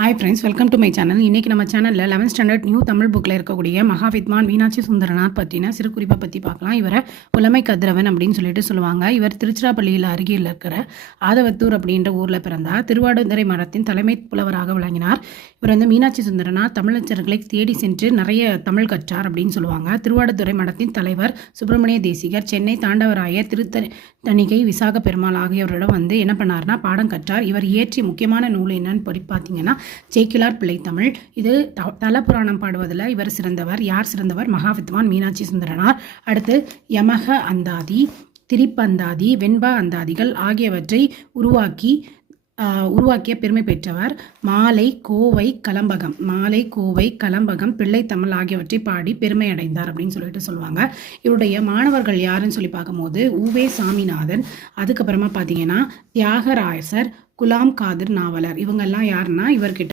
Hi friends, welcome to my channel. இன்றைக்கி நம்ம சேனலில் 11th ஸ்டாண்டர்ட் நியூ தமிழ் புக்கில் இருக்கக்கூடிய மகாவித்வான் மீனாட்சி சுந்தரனார் பற்றின சிறு குறிப்பை பற்றி பார்க்கலாம். இவரை புலமை கதிரவன் அப்படின்னு சொல்லிட்டு சொல்லுவாங்க. இவர் திருச்சிராப்பள்ளியில் அருகில் இருக்கிற ஆதவத்தூர் அப்படின்ற ஊரில் பிறந்தார். திருவாடுதுறை மடத்தின் தலைமை புலவராக விளங்கினார். இவர் மீனாட்சி சுந்தரனார் தமிழச்சர்களை தேடி சென்று நிறைய தமிழ் கற்றார் அப்படின்னு சொல்லுவாங்க. திருவாடுதுறை மடத்தின் தலைவர் சுப்பிரமணிய தேசிகர், சென்னை தாண்டவராயர், திருத்தணிகை விசாக பெருமாள் ஆகியோரிடம் என்ன பண்ணார்னா பாடம் கற்றார். இவர் இயற்றிய முக்கியமான நூல் என்னன்னு பார்த்தீங்கன்னா சேக்கிழார் பிள்ளைத்தமிழ். இது தலபுராணம் பாடுவதில் இவர் சிறந்தவர். யார் சிறந்தவர்? மகாவித்வான் மீனாட்சி சுந்தரனார். அடுத்து யமக அந்தாதி, திரிப்பந்தாதி, வெண்பா அந்தாதிகள் ஆகியவற்றை உருவாக்கிய பெருமை பெற்றவர். மாலை, கோவை, கலம்பகம், பிள்ளைத்தமிழ் ஆகியவற்றை பாடி பெருமை அடைந்தார் அப்படின்னு சொல்லிட்டு சொல்லுவாங்க. இவருடைய மாணவர்கள் யாருன்னு சொல்லி பார்க்கும்போது உவே சாமிநாதன், அதுக்கப்புறமா பார்த்தீங்கன்னா தியாகராசர், குலாம் காதிர் நாவலர். இவங்கெல்லாம் யாருன்னா இவர்கிட்ட